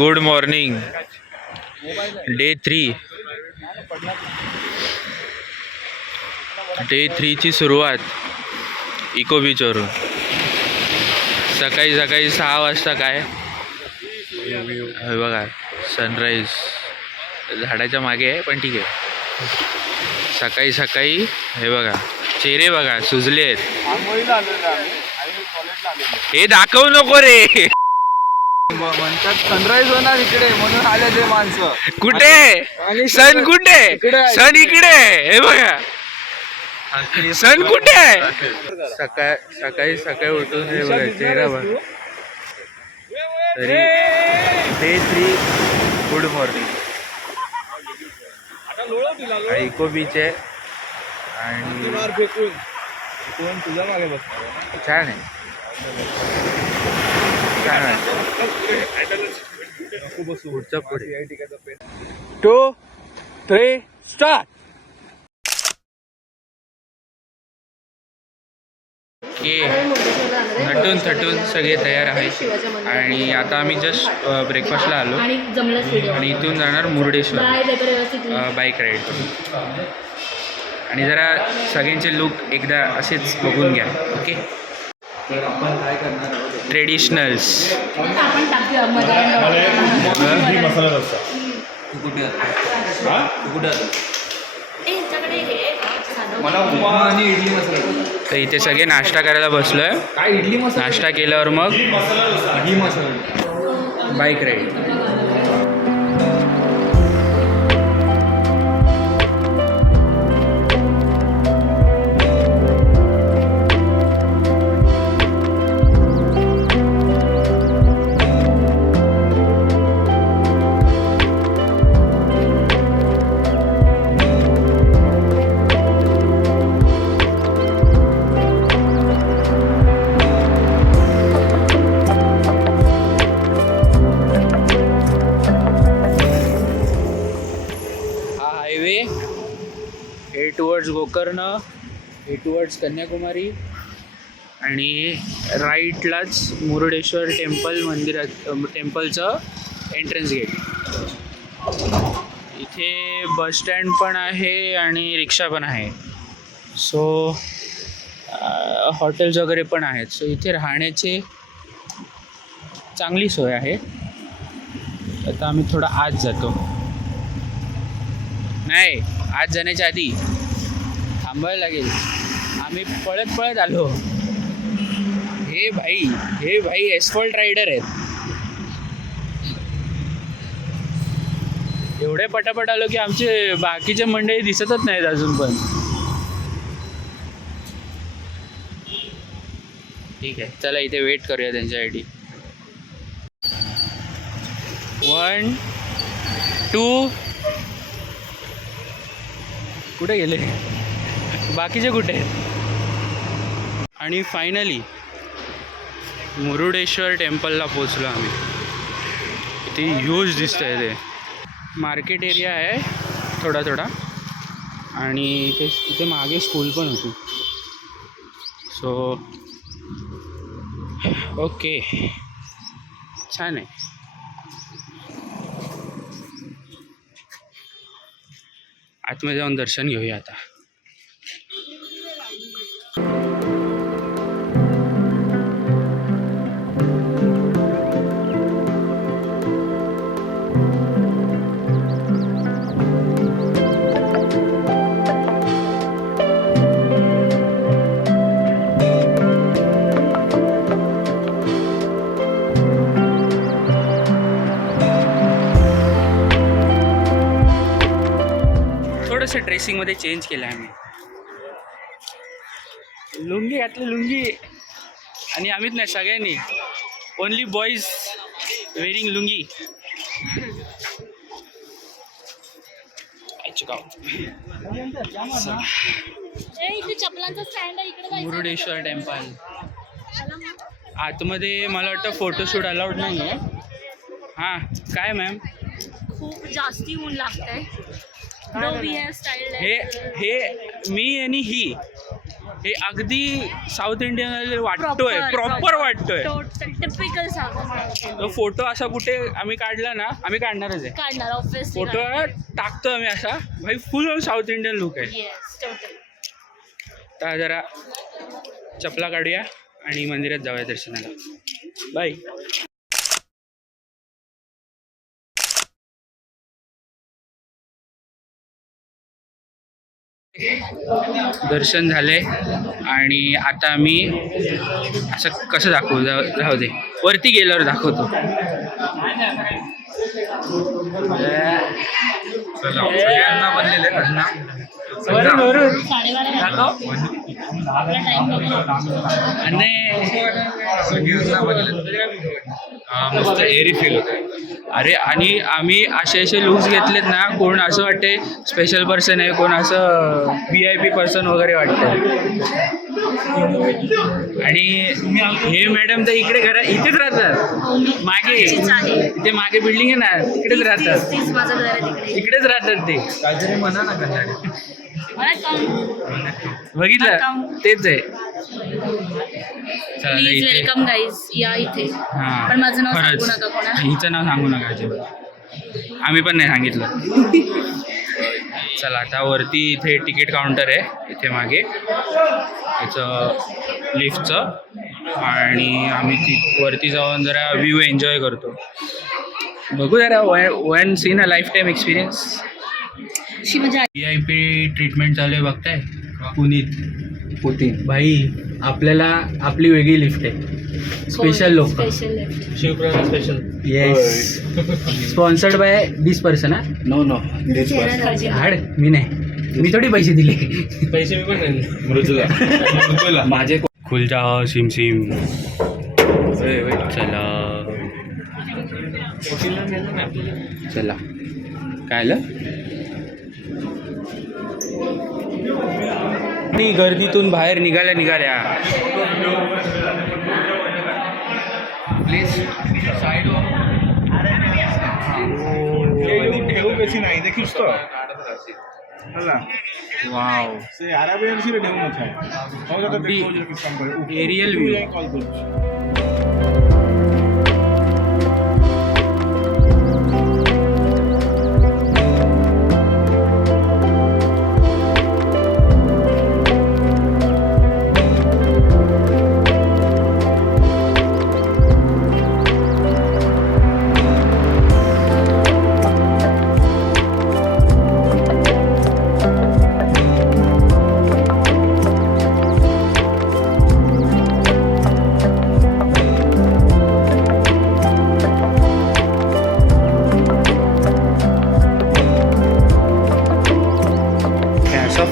Good morning, day 3 ची सुरुवात eco बीचवरून. सकाळी 6 वाजता काय हे बघा सनराईज झाडाच्या मागे आहे, पण ठीक आहे. सकाळी हे बघा चेहरे बघा सुजले आहेत. हे दाखवू नको रे. म्हणतात सनराईज होणार इकडे म्हणून आले ते माणसं. कुठे सन? कुठे सन? इकडे हे बघा सन कुठे आहे? सकाळी उठून हे बघा चेहरा बघा. तरी day 3 good morning. Eco beach आहे आणि तुझ्या मागे बस. छान आहे. 2, 3 स्टार्ट. नटून थटून सगळे तयार आहेत आणि आता आम्ही जस्ट ब्रेकफास्टला आलो आणि इथून जाणार मुर्डेश्वर बाईक राईड. आणि जरा सगळ्यांचे लुक एकदा असेच बघून घ्या. ओके. तर आपण काय करणार आहोत? ट्रेडिशनल्स. मला उपमा आणि इडली मसाला. तर इथे सगळे नाश्ता करायला बसलोय. काय इडली मसाला? नाश्ता केल्यावर मग घी मसाला बाईक राईड. हे टुवर्ड्स गोकर्ण, हे टुवर्ड्स कन्याकुमारी आणि राईटलाच मुरुडेश्वर टेम्पलचं एंट्रन्स गेट. इथे बस स्टँड पण आहे आणि रिक्षा पण आहे. सो हॉटेल्स वगैरे पण आहेत. सो इथे राहण्याची चांगली सोय आहे. आता आम्ही थोडं आत जातो. नाही, आज जाण्याच्या आधी थांबायला लागेल. आम्ही पळत आलो. हे भाई एस्फॉल्ट रायडर आहेत. एवढे पटापट आलो की आमचे बाकीचे मंडळी दिसतच नाहीत अजून पण. ठीक आहे, चला इथे वेट करूया त्यांच्यासाठी. 1, 2 कुठे गेले बाकीचे? कुठे आहेत? आणि फायनली मुरुडेश्वर टेम्पलला पोचलो आम्ही. इथे ह्यूज दिसतंय. ते मार्केट एरिया आहे थोडा आणि इथे मागे स्कूल पण होती. सो ओके, छान आहे. आतमध्ये जाऊन दर्शन घेऊया आता. थोडंसं ड्रेसिंगमध्ये चेंज केलं आहे आम्ही. लुंगी घातली लुंगी. आणि आम्हीच नाही सगळ्यांनी. Only boys wearing lungi. चपलांचा स्टँड आहे इकडे. मुरुडेश्वर टेम्पल आतमध्ये मला वाटतं फोटोशूट अलाउड नाही आहे. हां काय मॅम? खूप जास्ती ऊन लागतंय. हे हे मी आणि ही हे अगदी साऊथ इंडियन वाटतोय, प्रॉपर वाटतोय. टिपिकल तो फोटो असा कुठे आम्ही काढला ना, आम्ही काढणारच आहे. काढणार ऑब्विसली. फोटो टाकतो आम्ही असा, भाई फुल साऊथ इंडियन लुक आहे. तर जरा चपला काढूया आणि मंदिरात जाऊया दर्शनाला. बाय. दर्शन झाले आणि आता आम्ही असं कसं दाखवू, राहू दे वरती गेल्यावर दाखवतो. सगळ्यांना बनलेले मस्त एअरी फील होत. अरे आणि आम्ही असे लुक्स घेतलेत ना, कोण असं वाटते स्पेशल पर्सन आहे, कोण असं VIP पर्सन वगैरे वाटतं. आणि हे मॅडम तर इकडे इथेच राहतात मागे. इथे मागे बिल्डिंग आहे ना, तिकडेच राहतात. इकडेच राहतात ते. काहीतरी म्हणा ना कन्नड. बघितलं तेच आहे. Please welcome guys. या इथे. हां पण माझं नाव खरंच सांगू नका कोणा. हिचं नाव सांगू नका अजिबात. आम्ही पण नाही सांगितलं. चला आता वरती इथे तिकीट काउंटर आहे इथे मागे याचं लिफ्टचं. आणि आम्ही वरती जाऊन जरा व्ह्यू एन्जॉय करतो. बघू जरा once in a life time experience. VIP treatment चालू आहे बघताय पुनीत भाई. आपल्याला आपली वेगळी लिफ्ट आहे. स्पेशल लोक. Special special. Yes. Sponsored by 20 person. No हाड मी नाही. मी थोडी पैसे दिले. पैसे मी पण नाही. मृदुला माझे खुल जाओ सिम सिम. चला चला काय आलं. आणि गर्दीतून बाहेर निघाल्या प्लीज साइड ঢেউ বেশি নাই দেখিস তো হ্যাঁ वाव সে আরাবিয়ান ছিল ঢেউ নথায় হবে তো দেখো যে কিছু কাম করে एरियल व्यू. কল করছি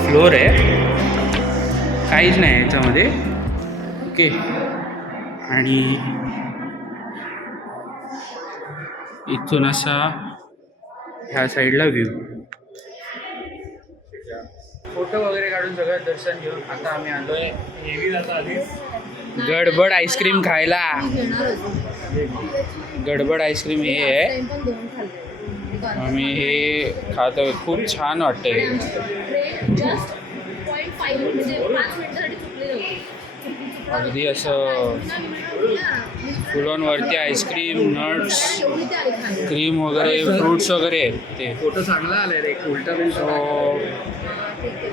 फ्लोर आहे, काहीच नाही याच्यामध्ये. ओके. आणि इथून असा ह्या साईडला व्ह्यू. फोटो वगैरे काढून सगळं दर्शन घेऊन आता आम्ही आलोय गडबड आईस्क्रीम खायला. गडबड आईस्क्रीम हे आहे, आम्ही हे खातोय. खूप छान वाटतंय. अगदी असं फुलॉन वरती आईस्क्रीम, नट्स, क्रीम वगैरे, फ्रूट्स वगैरे आहेत ते. फोटो चांगला आलाय रे. उलटा सो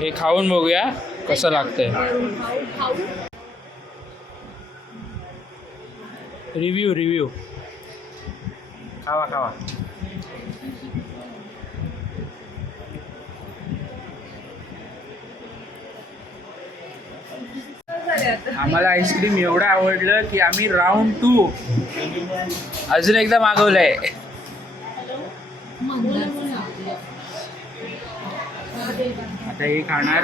हे खाऊन बघूया कसं लागतंय. रिव्ह्यू खावा. आम्हाला आईस्क्रीम एवढं आवडलं की आम्ही राऊंड 2 अजून एकदा मागवलंय. आता हे खाणार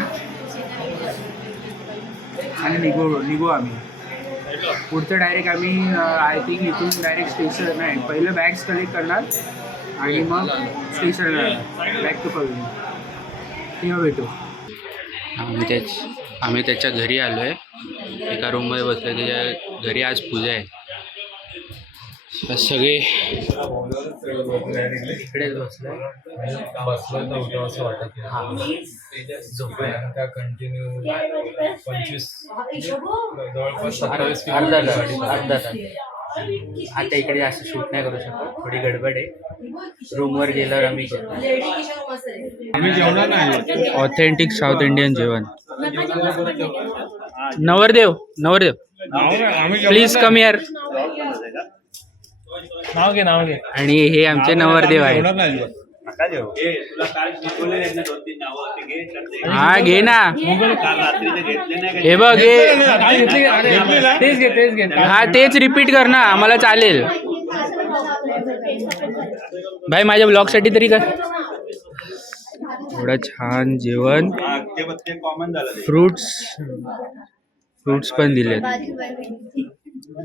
आणि निघू आम्ही. पुढचं डायरेक्ट आम्ही आय थिंक इथून डायरेक्ट स्टेशन नाही, पहिलं बॅग्स कलेक्ट करणार आणि मग स्टेशनला बॅक टू पवेलियन. तेव्हा भेटू. आम्ही त्याच्या घरी आलो आहे. एका रूममध्ये बसलो. त्याच्या घरी आज पूजा आहे. सगळे इकडेच बसलो तर उठव असं वाटत. झोपायला कंटिन्यू 25 जवळपास अर्धा तास. आता इकडे असं शूट नाही करू शकत, थोडी गडबड आहे. रूमवर गेल्यावर आम्ही जेवणार नाही. ऑथेंटिक साऊथ इंडियन जेवण. नवरदेव प्लीज कम हिअर. नाव घे आणि हे आमचे नवरदेव आहेत. हा घे ना. हे बघ हा तेच रिपीट कर ना, आम्हाला चालेल. भाई माझ्या ब्लॉग साठी तरी कर. एवढं छान जेवण. फ्रुट्स पण दिलेत.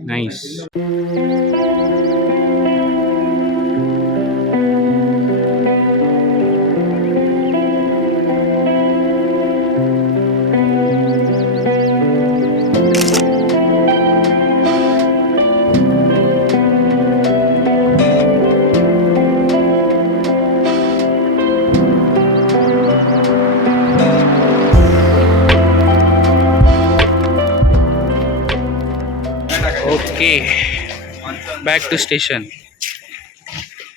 Nice. Okay, back to station.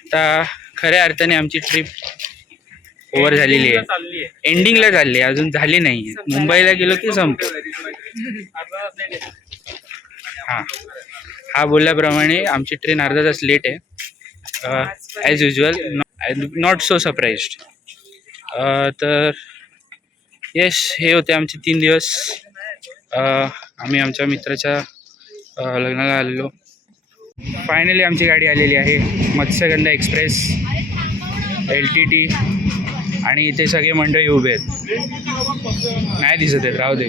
आता खऱ्या अर्थाने आमची ट्रिप ओव्हर झालेली आहे. एंडिंगला चालली आहे, अजून झाली नाही. मुंबईला गेलो की संपतो. हा बोलल्याप्रमाणे आमची ट्रेन अर्धा तास लेट आहे. As usual. Not so surprised. तर येस, हे होते आमचे 3 दिवस. आम्ही आमच्या मित्राच्या लग्नाला आलेलो. फायनली आमची गाडी आलेली आहे, मत्स्यगंधा एक्सप्रेस LTT. आणि इथे सगळे मंडळी उभे आहेत. नाही दिसत आहेत, राहू दे.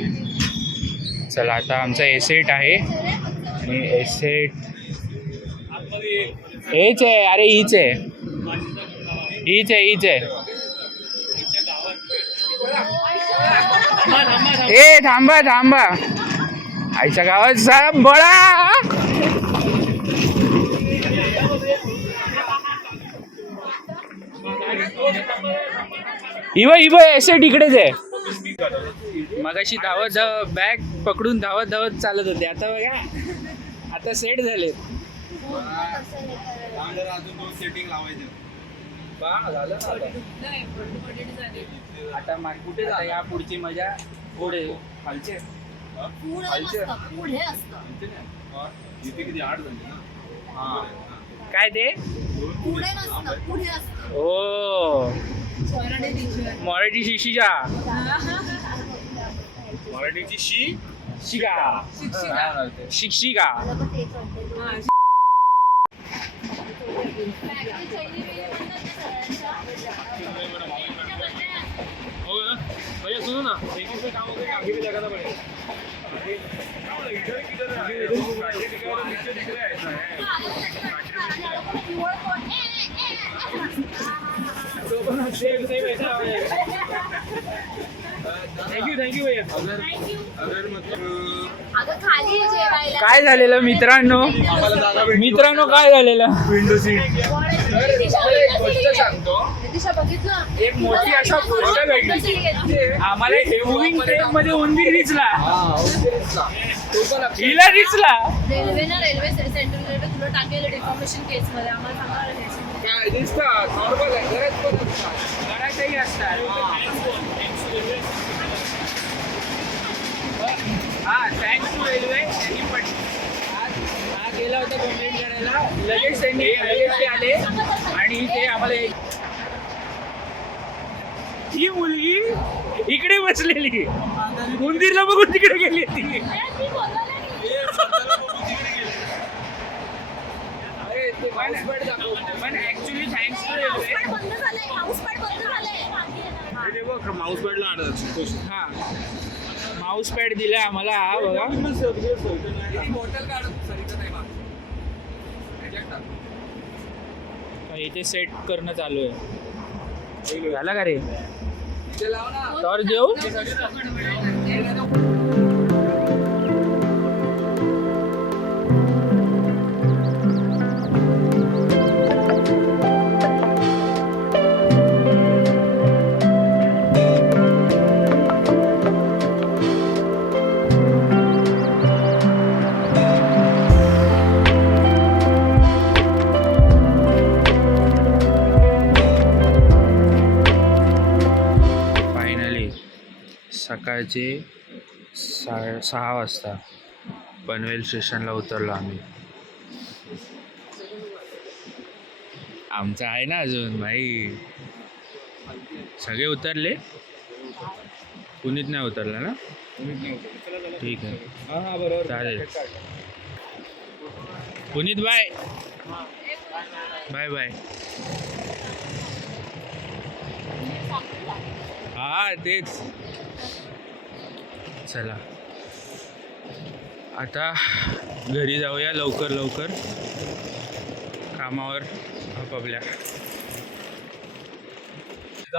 चला, आता आमचा एसेट आहे. आणि एसेट हेच आहे. अरे हीच आहे. ए थांबा. आईच्या गावात साहेब बळा. इव एसेट इकडेच आहे. मगाशी धावत बॅग पकडून धावत चालत होते. आता बघा, आता सेट झाले. आता कुठे या पुढची मजा पुढे खालचे काय ते ओ मराठी शिक्षिका. भैया सुनो ना, एक काम हो गया, आगे भी लगाना पड़ेगा. थँक्यू भैया. काय झालेलं मित्रांनो, काय झालेलं. Window seat. गोष्ट सांगतो, एक मोठी अशा गोष्ट घडली. आम्हाला मूविंग ट्रेन मध्ये उंदीर दिसला. हिला दिसला. रेल्वे सेंट्रल रेल्वे तुला टाकेल डिफॉर्मेशन केस मध्ये आम्हाला काय दिसतात. नॉर्मल आहे. घरात पण असतात, घरातही असतात. Thanks to railway. त्यांनी पण हा गेला होता कंप्लेंट करायला. लगेच ते आले आणि ते आम्हाला ही मुलगी इकडे बसलेली उंदीरला बघून तिकडे गेली ती. पण actually thanks to railway. Mouse पॅडला अडचण. हां माऊस पॅड दिला आम्हाला हा बघा. इथे सेट करणं चालू आहे. झाला का रे तर जेऊ. सकाळचे 6:30 वाजता पनवेल स्टेशनला उतरलो आम्ही. आमचं आहे ना अजून भाई. सगळे उतरले. पुनीत नाही उतरला ना. ठीक आहे चालेल. Puneet bye bye bye. हा तेच. चला आता घरी जाऊया लवकर लवकर कामावर आपापल्या.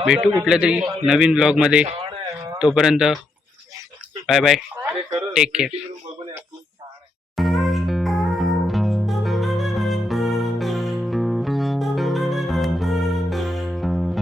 भेटू कुठल्या तरी नवीन ब्लॉगमध्ये. तोपर्यंत बाय बाय. Take care.